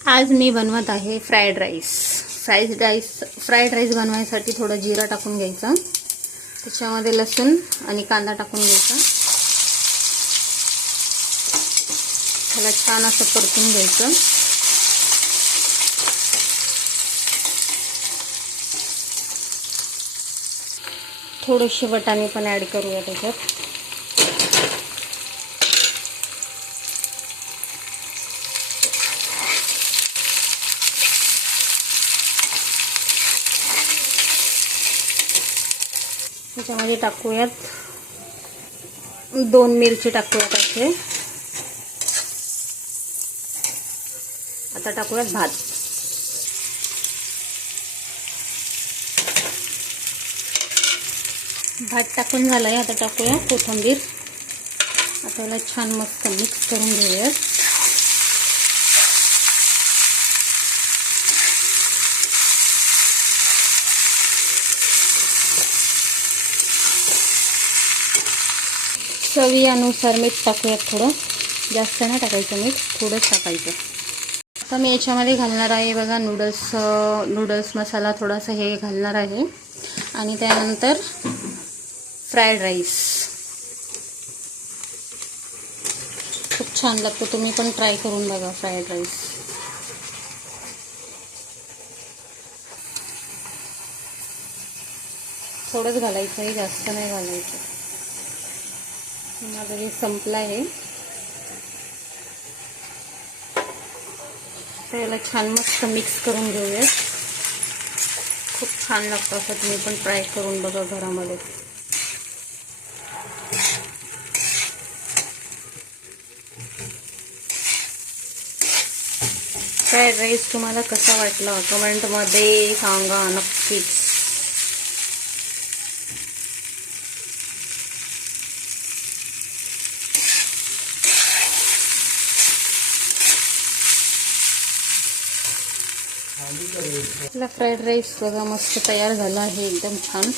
आज मी बनवत आहे फ्राईड राईस बनवायसाठी थोडं जिरा टाकून घ्यायचं, त्याच्यामध्ये लसूण आणि कांदा टाकून घ्यायचा, त्याला छान असं परतून घ्यायचं। थोडेसे वाटाणे पण ॲड करूया त्याच्यात। त्याच्यामध्ये टाकूयात 2 मिरची टाकूयात असे। आता टाकूयात भात। भात टाकून झालाय, आता टाकूया कोथिंबीर। आता याला छान मस्त मिक्स करून घेऊयात। चवीनुसार मीठ टाकूयात, थोडं जास्त नाही टाकायचं मीठ, थोडंच टाकायचं। आता मी याच्यामध्ये घालणार आहे बघा नूडल्स मसाला थोडासा हे घालणार आहे, आणि त्यानंतर फ्राईड राईस। खूप छान लागतो, तुम्ही पण ट्राय करून बघा फ्राईड राईस। थोडंच घालायचं आहे, जास्त नाही घालायचं। माझं हे संपलं आहे, तर याला छान मस्त मिक्स करून घेऊया। खूप छान लागतं, असं तुम्ही पण ट्राय करून बघा घरामध्ये। फ्राईड राईस तुम्हाला कसा वाटला कमेंटमध्ये सांगा नक्कीच। आपला फ्राईड राईस बघा मस्त तयार झाला आहे, एकदम छान।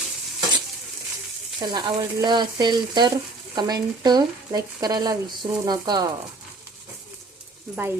चला, आवडलं असेल तर कमेंट लाईक करायला विसरू नका। बाय।